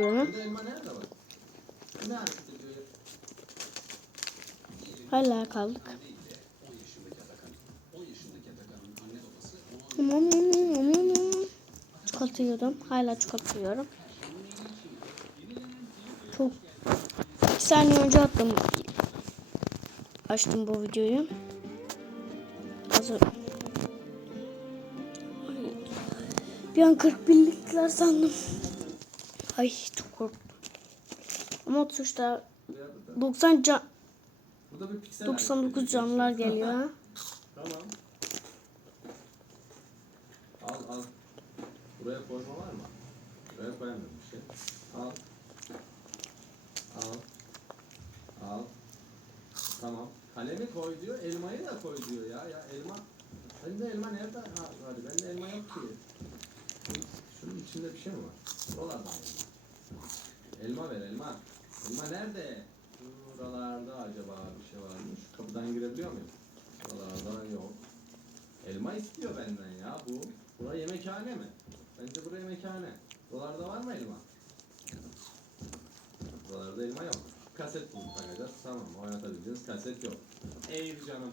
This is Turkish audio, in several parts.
ediyor ya? Hala kaldık. Atıyorum. Hala çok atıyorum. Çok iki saniye önce attım. Açtım bu videoyu. Hazır. Bir an 40 binlikler sandım. Ay çok korktum. Ama tuşta 90 can Burada bir piksel 99 hareket canlılar ediyor. geliyor. Tamam. Al al. Buraya koyma var mı? Buraya koyamıyorum bir şey. Al. Al. Al. Tamam. Kalemi koy diyor, elmayı da koy diyor ya. Ya elma. Bende elma nerede? Ha, hadi bende elma yok ki. Şunun içinde bir şey mi var? Buralarda elma. Elma ver elma. Elma nerede? Buralarda acaba bir şey varmış. Kapıdan girebiliyor muyum? Buralarda yok. Elma istiyor benden ya bu. Bura yemekhane mi? Bence buraya yemekhane. Buralarda var mı elma? Buralarda elma yok. Kaset bulup takacağız. Tamam oynatabileceğiz. Kaset yok. Eğil canım.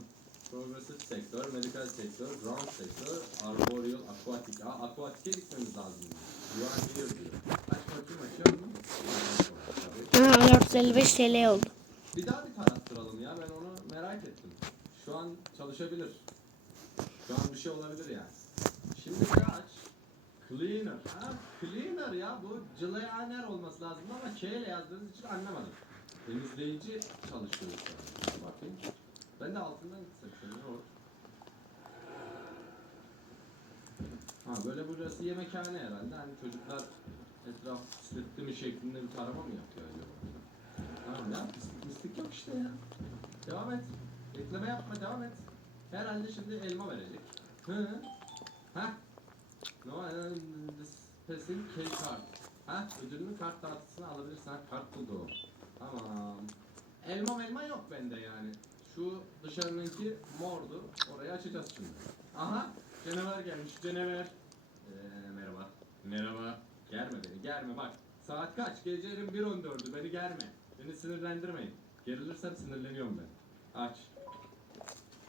Progressive sektör, medikal sektör, ground sektör, arboreal, aquatic. Aa aquatic'e gitmemiz lazım. Yuvan biliyor diyor. Aç bakayım açıyor mu? Tabii. Ha, 455 TL oldu. Bir daha bir tarattıralım ya ben onu merak ettim. Şu an çalışabilir. Şu an bir şey olabilir yani. Şimdi bir aç. Cleaner. Ha cleaner ya bu cleaner olması lazım ama K ile yazdığınız için anlamadım. Temizleyici çalışıyor. Bakayım. Ben de altından gitsem ne? Ha böyle burası yemekhane herhalde. Hani çocuklar etraf pisletti mi şeklinde bir tarama mı yapıyor acaba? Tamam ya pislik pislik yok işte ya. Devam et. Bekleme yapma devam et. Herhalde şimdi elma verecek. Hı? Ha? No, special key card. Ha? Ödülünü kart dağıtısını alabilirsin. Ha, kart buldu. Tamam. Elma elma yok bende yani. Şu dışarınınki mordu. Orayı açacağız şimdi. Aha. Canavar gelmiş. Canavar. Ee, merhaba. Merhaba. Germe beni. Germe bak. Saat kaç? Gecenin 1.14'ü. Beni germe. Beni sinirlendirmeyin. Gerilirsem sinirleniyorum ben. Aç.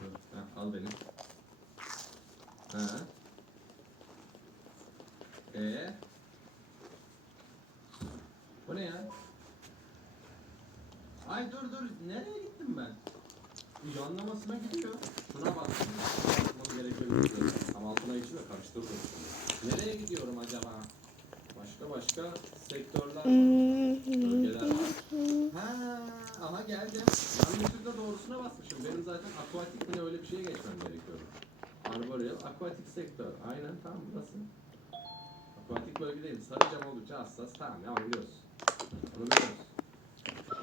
Heh, al beni. Ha. Ee? Bu ne ya? Ay dur dur. Nereye gittim ben? Yanlamasına gidiyor. Şuna bak. Gerekiyor. Ama altına içi de karıştırdım. Nereye gidiyorum acaba? Başka başka sektörler var. Bölgeler var. Ha, aha geldim. Yanlışlıkla doğrusuna basmışım. Benim zaten aquatic mi öyle bir şeye geçmem gerekiyor. Arboreal, aquatic sektör. Aynen tamam burası. Aquatic bölgedeyim. Sarı cam oldukça hassas. Tamam ya biliyoruz. Onu biliyoruz.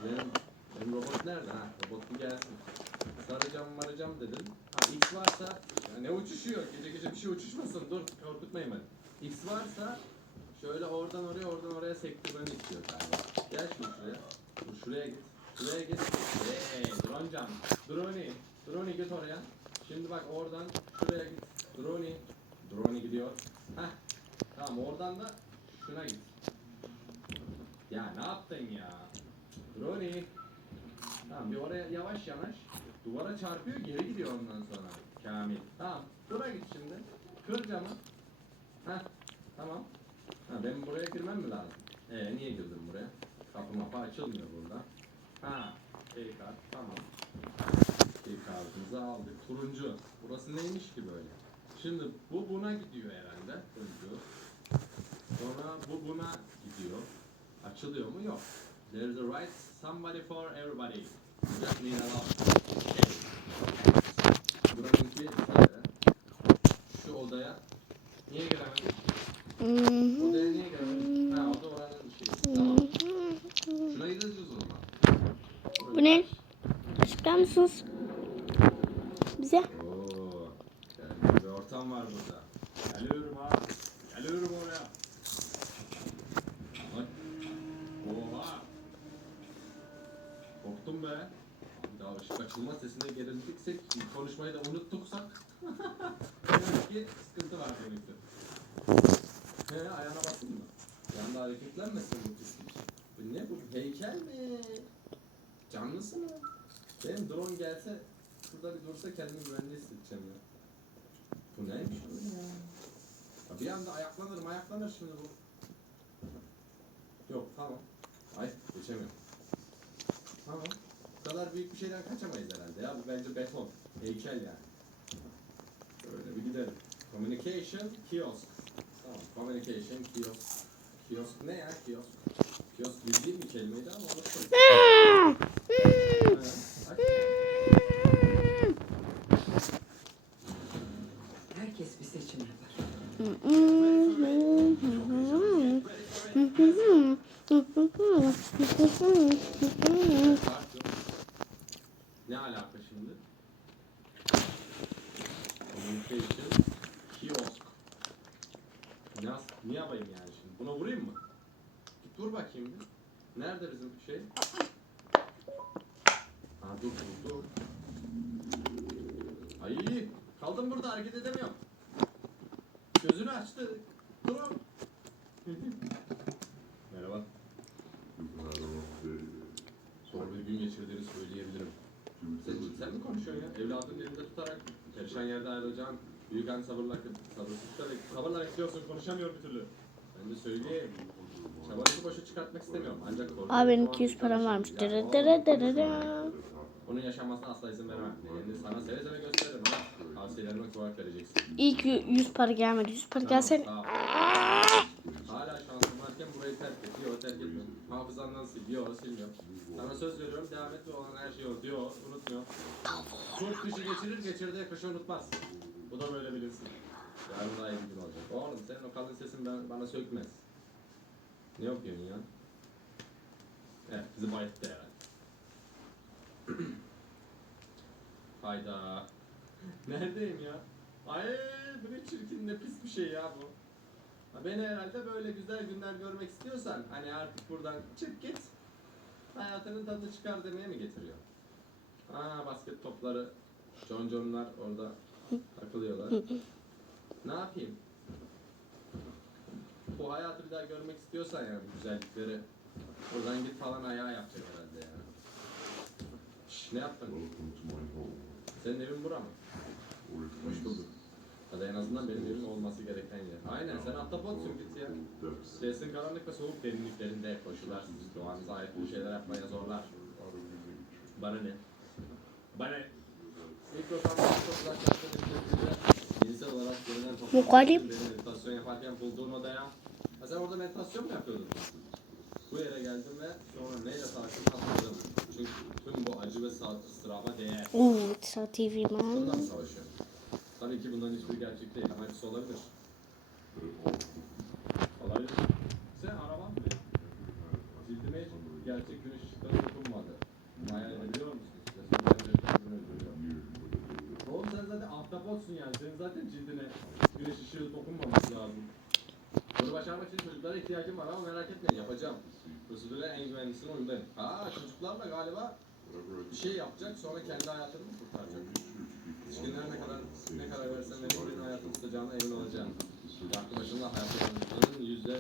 Benim, benim robot nerede ha? Robot bir gelsin. Sarı cam marı cam dedin. Ha X varsa ya ne uçuşuyor? Gece gece bir şey uçuşmasın. Dur korkutmayın beni. X varsa şöyle oradan oraya oradan oraya sektirmeni istiyor galiba. Gel şimdi şuraya. Dur şuraya git. Şuraya git. Hey drone cam. Drone. Drone git oraya. Şimdi bak oradan şuraya git. Drone. Drone gidiyor. Heh. Tamam oradan da şuna git. Ya ne yaptın ya? Drone. Tamam bir oraya yavaş yanaş. Duvara çarpıyor geri gidiyor ondan sonra. Kamil. Tamam. Dura git şimdi. Kır camı. Heh. Tamam. Ha benim buraya girmem mi lazım? Ee niye girdim buraya? Kapı mapı açılmıyor burada. Ha. Key kart. Tamam. Key kartımızı aldık. Turuncu. Burası neymiş ki böyle? Şimdi bu buna gidiyor herhalde. Turuncu. Sonra bu buna gidiyor. Açılıyor mu? Yok. There's a right somebody for everybody. Just need a lot. Şöyle. Şu odaya niye giremedik? Niye? Ha. Tamam. O zaman. Bu ne? Açıklar mısınız? Bize. Oo. Yani bir ortam var burada. Geliyorum ha. Geliyorum oraya. Bak. Oha. Korktum be. Bir daha ışık açılma sesine gerildiksek, konuşmayı da unuttuksak. demek ki sıkıntı var demektir. He ayağına bastın mı? Bir anda hareketlenmesin bu pislik. Bu ne bu? Heykel mi? Canlısı mı? Benim drone gelse şurada bir dursa kendimi güvende hissedeceğim ya. Bu neymiş bu ya? Bir anda ayaklanırım ayaklanır şimdi bu. Yok tamam. Ay geçemiyorum. Tamam. Bu kadar büyük bir şeyden kaçamayız herhalde ya. Bu bence beton. Heykel yani. Böyle bir gidelim. Communication kiosk. Tamam. Communication kiosk. Kiosk ne ya kiosk? Kiosk bildiğim bir kelimeydi ama unuttum. Evet, bak. Herkes bir seçim yapar. Farklı. Ne alaka şimdi? Communication kiosk. Ne, ne yapayım yani şimdi? Buna vurayım mı? Git dur bakayım bir. Nerede bizim şey? Ha dur dur dur. Ay kaldım burada hareket edemiyorum. Gözünü açtı. Dur. Merhaba. Zor bir gün geçirdiğini söyleyebilirim. Sen, sen mi konuşuyorsun ya? Evladın elinde tutarak, perişan yerde ayrılacağın büyük an sabırla, sabırsızlıkla ve sabırla bekliyorsun, konuşamıyor bir türlü. Ben de söyleyeyim. Çabanızı boşa çıkartmak istemiyorum. Ancak korkuyorum. Abi benim Şu an 200 param varmış. Dere dere dere dere. Onun yaşanmasına asla izin veremem. Nedenini sana seve seve gösteririm ama tavsiyelerime kulak vereceksin. İlk yü- 100 para gelmedi. 100 para Tamam, gelse Hafızandan sil. Yok silmiyor. Sana söz veriyorum devam et ve olan her şeyi diyor. Unutmuyor. Kurt kışı geçirir geçirdiği kışı unutmaz. Bu da böyle bilinsin. Yarın daha iyi bir olacak. Oğlum senin o kalın sesin ben, bana sökmez. Ne okuyorsun ya? Evet bizi bayıttı herhalde. Hayda. Neredeyim ya? Ay bu ne çirkin ne pis bir şey ya bu. Beni herhalde böyle güzel günler görmek istiyorsan hani artık buradan çık git. Hayatının tadını çıkar demeye mi getiriyor? Aa basket topları, John John'lar orada takılıyorlar. ne yapayım? Bu hayatı bir daha görmek istiyorsan yani bu güzellikleri buradan git falan ayağa yapacak herhalde ya. Şş, ne yaptın? Senin evin bura mı? Hoş bulduk. Ya da en azından benim evim olması gereken yer. Aynen sen ahtapotsun git ya. Stresin karanlık ve soğuk derinliklerinde koşular. Doğanıza ait bu şeyler yapmaya zorlar. Bana ne? Bana ne? Zaten cinsel olarak görünen Mukalim. Beni meditasyon yaparken bulduğun odaya. Ha sen orada meditasyon mu yapıyordun? Bu yere geldim ve sonra neyle savaştığımı hatırladım. Çünkü tüm bu acı ve ıstıraba değer. A TV Bundan mı man. Tabii ki bunların hiçbiri gerçek değil ama hepsi olabilir. Olabilir. Sen araban mı? Cildime hiç gerçek güneş ışıkları dokunmadı. Hayal edebiliyor musun? Oğlum sen zaten ahtapotsun yani. Senin zaten cildine güneş ışığı dokunmaması lazım. Bunu başarmak için çocuklara ihtiyacım var ama merak etmeyin yapacağım. Prosedüre en güvenlisini uygulayın. Aa çocuklarla galiba bir şey yapacak sonra kendi hayatını mı kurtaracak? Yetişkinler ne kadar ne karar verirsen ve birinin hayatını tutacağına emin olacağım. Aklı başında hayatta yüzde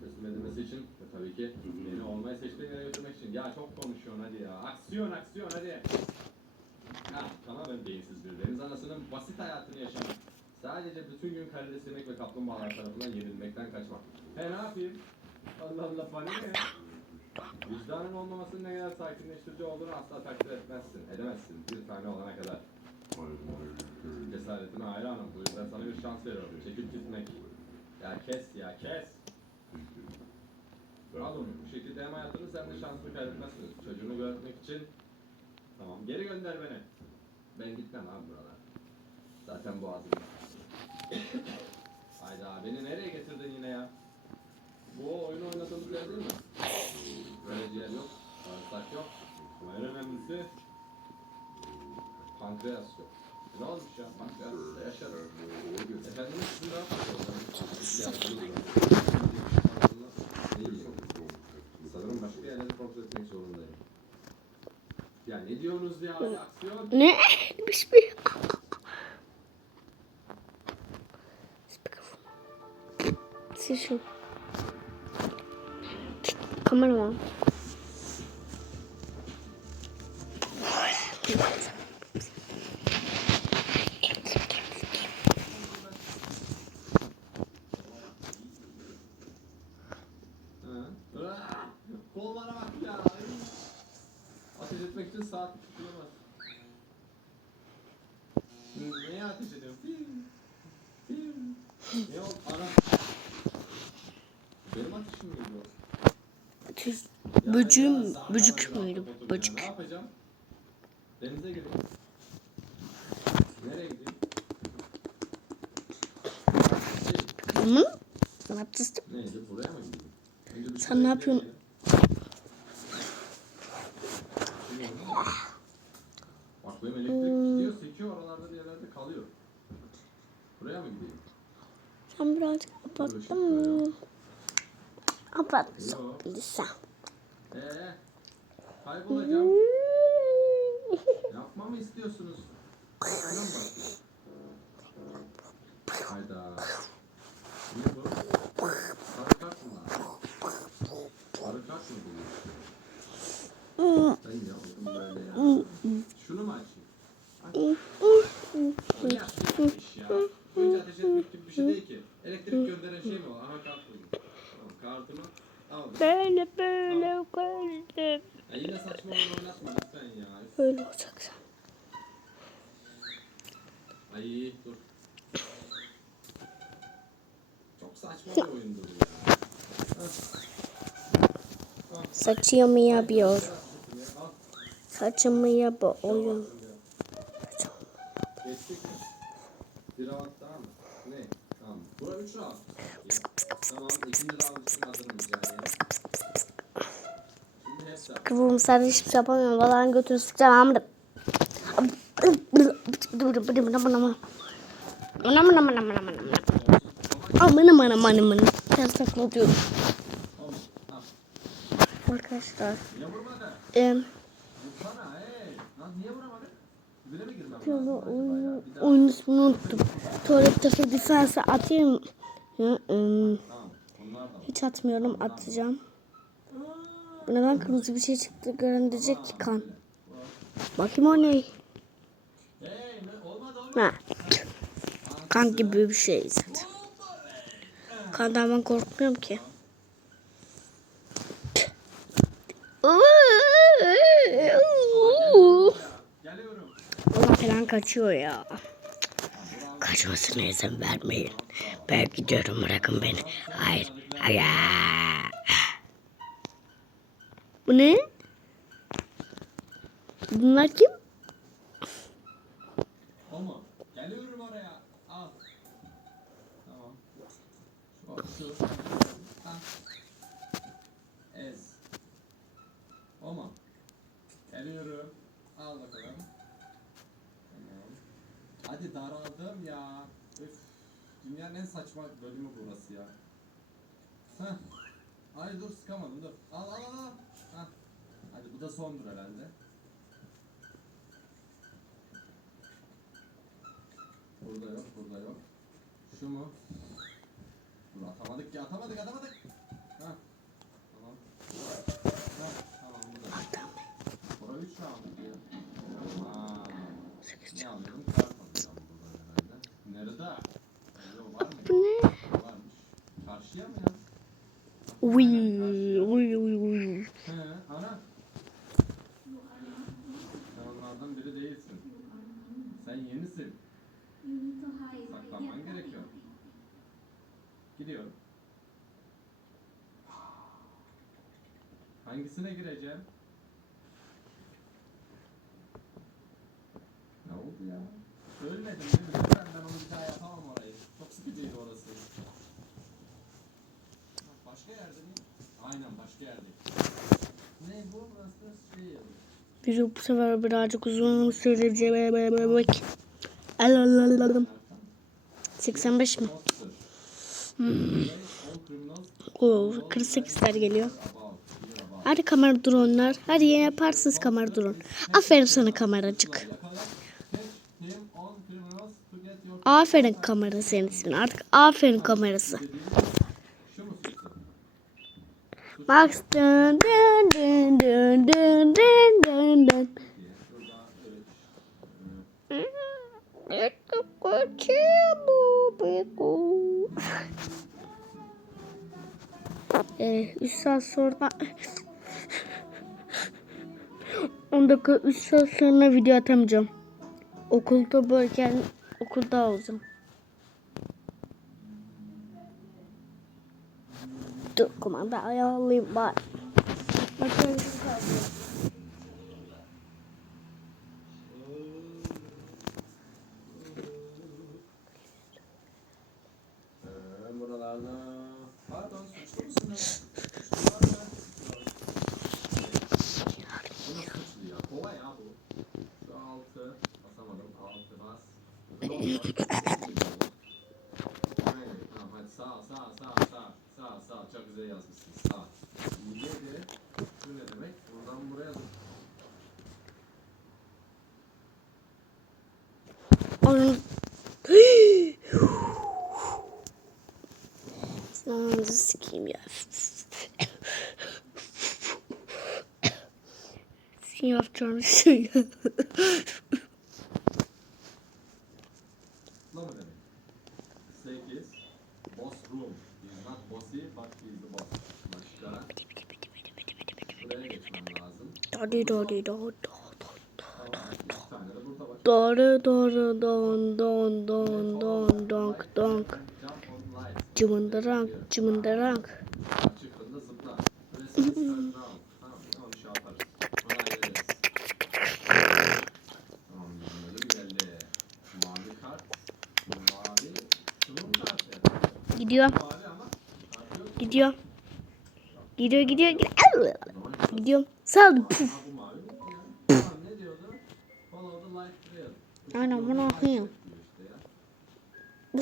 teslim edilmesi için ve tabii ki beni olmayı seçtiğin yere götürmek için. Ya çok konuşuyorsun hadi ya. Aksiyon aksiyon hadi. Ha tamamen bir deniz basit hayatını yaşamak. Sadece bütün gün karides yemek ve kaplumbağalar tarafından yenilmekten kaçmak. He ne yapayım? Allah Allah bana ne? Vicdanın olmamasının ne kadar sakinleştirici olduğunu asla takdir etmezsin, edemezsin bir tane olana kadar. Cesaretine hayranım. Bu yüzden sana bir şans veriyorum. Çekip gitmek. Ya kes ya kes. Al onu. Bu şekilde hem hayatını sen de şansını kaybetmezsin. Çocuğunu görmek için. Tamam geri gönder beni. Ben gitmem abi buralar. Zaten boğazım. Ateş için saat tutulamaz. Neye ateş ediyorsun? Pim. Pim. Ne oldu? Ana. Benim ateşim? Tüz- Ya Böcüğüm, böcük müydü? Böcük. Ne yapacağım? Denize gireyim. Nereye gideyim? Kızımın artistik. neydi? Buraya mı gideyim? Sen ne yapıyorsun? gidelim. Bilmiyorum ama. Bak benim elektrik gidiyor, sekiyor, oralarda bir yerlerde kalıyor. Buraya mı gideyim? Sen birazcık kapattın mı? Lütfen. Ee, kaybolacağım. Yapma mı istiyorsunuz? Hayda. Ne bu? Mı mı bu? Ben böyle ya? Şunu mu açayım? Aç. O ne yapacak iş ya? Önce ateş etmek gibi bir şey değil ki. Elektrik gönderen şey mi o? Aha kart. Tamam kartımı aldım. Böyle böyle böyle. Ya yine saçma oyun oynatma lütfen ya. Böyle olacak sen. Ay dur. Çok saçma bir oyundur bu ya. Saçımı yapıyor. Saçımı yapıyor. Oyun. Geçtik mi? Bir round daha mı? Ne? Tamam. Bura üç round. Tamam. ikinci round için hazırım yani. Şimdi hep daha. Kıvırım sen hiçbir şey yapamıyorum. Vallahi götünü sıkacağım. Amına. Aman aman aman aman. Tamam. Tamam. Arkadaşlar. Daha. oyun ismini unuttum. Tuvalet taşı lisansı atayım. Ya, hiç atmıyorum atacağım. Bu neden kırmızı bir şey çıktı göründecek ki kan. Bakayım o ne? Ha. Kan gibi bir şey zaten. Kandan ben korkmuyorum ki. Geliyorum. Allah falan kaçıyor ya. Kaçmasına izin vermeyin. Ben gidiyorum bırakın beni. Hayır. Hayır. Bu ne? Bunlar kim? Mu? Geliyorum oraya. Al. Tamam. Şu. Ez. Mu? Geliyorum. Al bakalım. Tamam. Hadi daraldım ya. Üf. Dünyanın en saçma bölümü burası ya. Heh. Ay dur sıkamadım dur. Al al al. Heh. Hadi bu da sondur herhalde. Burada yok, burada yok. Şu mu? Dur atamadık ya, atamadık, atamadık. Ha. Tamam. Ha, tamam bu da. Bura 3 round diyor. Aa. Ne alıyorum? Kart alacağım burada herhalde. Nerede? Bu ne? Karşıya mı ya? Uy, Karşıya. uy, uy, uy. He, ana. Sen onlardan biri değilsin. Sen yenisin. Saklanman gerekiyor. Gidiyorum. Hangisine gireceğim? Ne oldu ya? Ölmedim değil mi? Lütfen ben onu bir daha yapamam orayı. Çok sıkıcıydı orası. Başka yerde miyim? Aynen başka yerdeyim. Ne bu? Burası şey. Video bu sefer birazcık uzun sürecek. Alalalalalam. 85 mi? Hmm. Oo, 48'ler geliyor. Hadi kamera dronlar. Hadi yine yaparsınız kamera drone. Aferin sana kameracık. Aferin kamera senin ismin. Artık aferin kamerası. Max dın dın dın dın dın dın dın dın. diye. Şurada evet. Ee, 3 saat sonra 10 dakika 3 saat sonra video atamayacağım. Okulda böyleken okulda olacağım. Dur kumanda ayarlayayım bari. Bakın. Buralarda... Pardon suçlu musunuz? sikeyim ya. Yapacağım şey. Dadi dadi dadi Doğru doğru don don don don donk donk. Cımındıran, cımındıran. Gidiyor. Gidiyor. Gidiyor, gidiyor, gidiyor. Gidiyorum. Saldı. Puf. Aynen bunu okuyayım.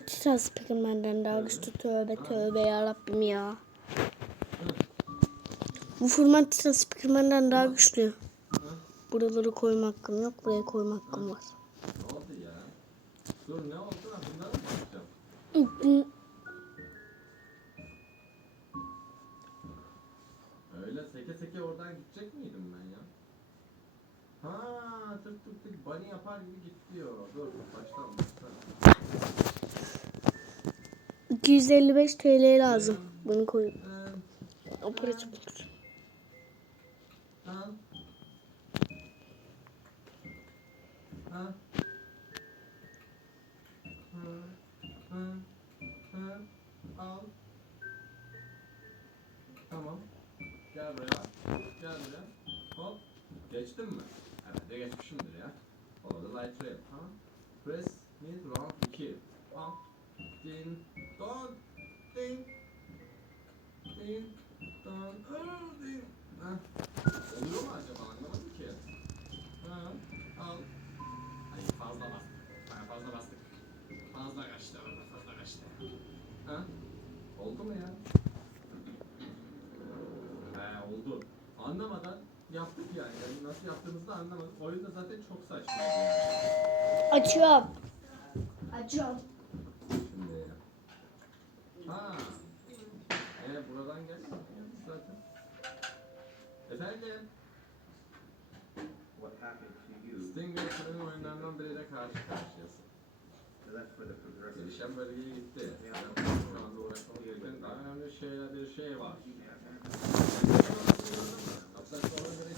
Bu Titan Speakerman'den daha güçlü tövbe tövbe yarabbim ya. Bu fırman Titan Speakerman'den daha güçlü. Buraları koyma hakkım yok. Buraya koyma hakkım var. Öyle seke seke oradan gidecek miydim ben ya? Ha tık tık tık bunny yapar gibi git diyor. Dur baştan. 255 TL lazım. Bunu koyun. Operatif kutusu. Tamam. Gel buraya. Gel buraya. Hop. Geçtin mi? Herhalde geçmişimdir ya. Olmadı light rail. Ha? Press mid round 2. Al. Din. Don. Ding. Ding. Don. Oh, ding. Ha. Oluyor mu acaba anlamadım ki. Ha, al. Ay fazla bastık. Ha, fazla bastık. Fazla kaçtı orada fazla kaçtı. Ha? Oldu mu ya? He oldu. Anlamadan yaptık yani. yani nasıl yaptığımızı da anlamadık. Oyun da zaten çok saçma. Açıyorum. Açıyorum. Şimdi. Ha. E buradan gel. Zaten. Efendim. what happened to you. Sting ve Oyunlarından biriyle karşı karşıyasın. Gelişen bölgeye gitti. Yani şu anda uğraşmamız gereken daha önemli şeyler bir şey var. Hatta sonra göre.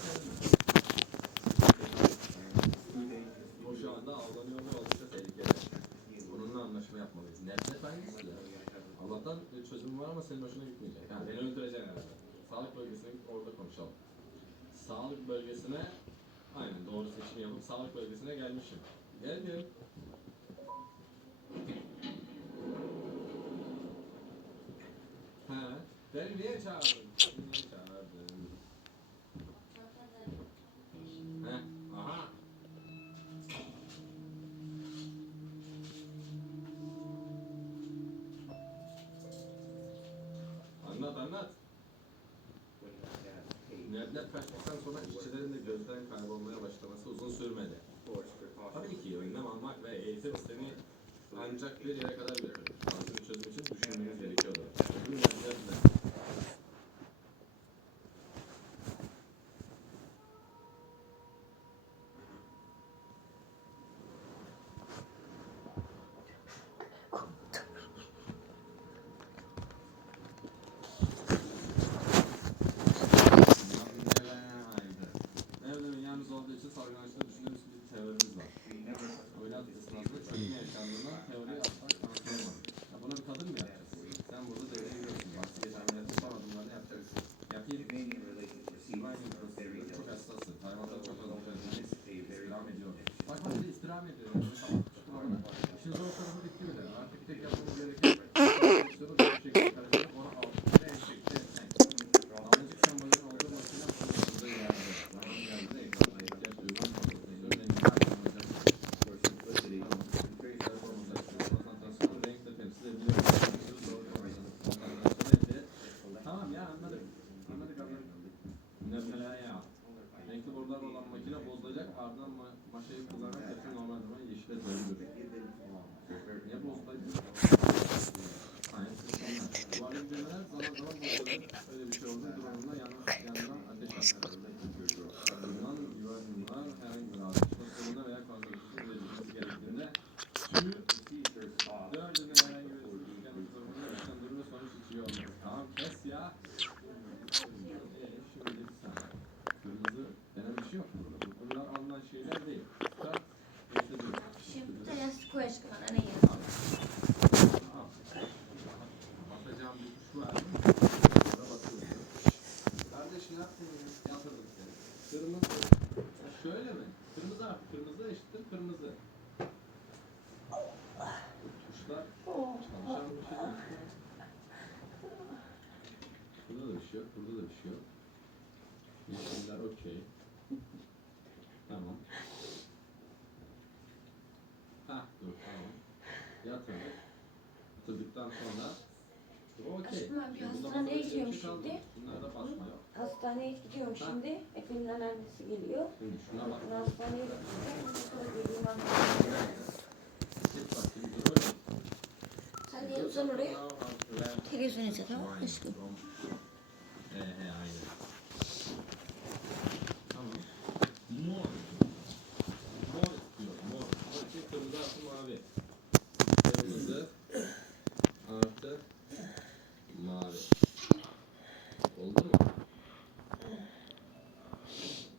Bu şu anda aldanıyor ve oldukça tehlikeli. Bununla anlaşma yapmalıyız. Nefret hangisi ya? Allah'tan bir çözüm var ama senin hoşuna gitmeyecek. Yani beni öldüreceksin herhalde. Sağlık bölgesine orada konuşalım. Sağlık bölgesine aynen doğru seçim yapıp sağlık bölgesine gelmişim. Geldim. Ha, beni niye çağırdın? Niye çağırdın? Ancak bir yere kadar da bir şey yok. Burada da bir şey yok. Yeşiller okey. Tamam. Ha dur tamam. Yatırdık. Yatırdıktan sonra bu okey. Aşkım Şimdi bunda hastaneye bir gidiyorum kalmadı. şimdi. Bunlarda basma yok. Hastaneye gidiyorum Ha. şimdi. Efe'nin anneannesi geliyor. Şimdi şuna bak. Ben hastaneye gideceğim. Sonra geleyim hastaneye. Git bak şimdi dur öyle. Sen niye uzan oraya? Televizyon izle tamam mı aşkım? He he aynen. Tamam. Mor. Mor istiyor. Mor. Mor için kırmızı artı mavi. Kırmızı artı mavi. Oldu mu?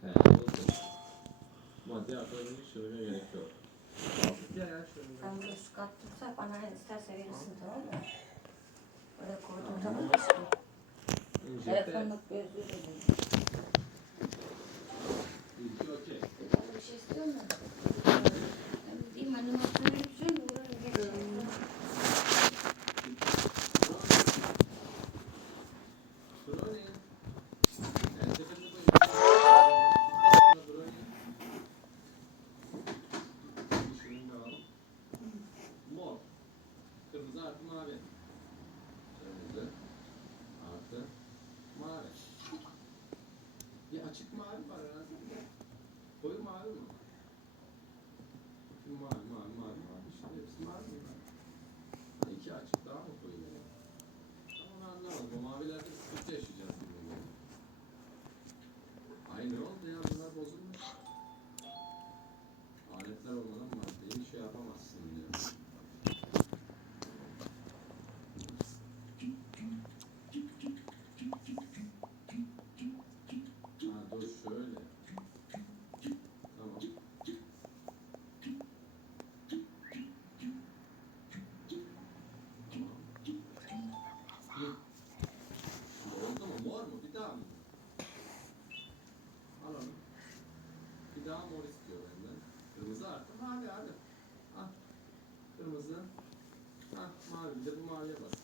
He oldu. Madde artırını sürmeye gerek yok. Ya ya şöyle. Ben burada su kattımsa bana isterse verirsin tamam mı? Oraya koydum tamam mı İnce Telefonluk gözlüğü de bir şey istiyor musun? artık mavi abi. Ah kırmızı. Ah mavi bir de bu maviye bas.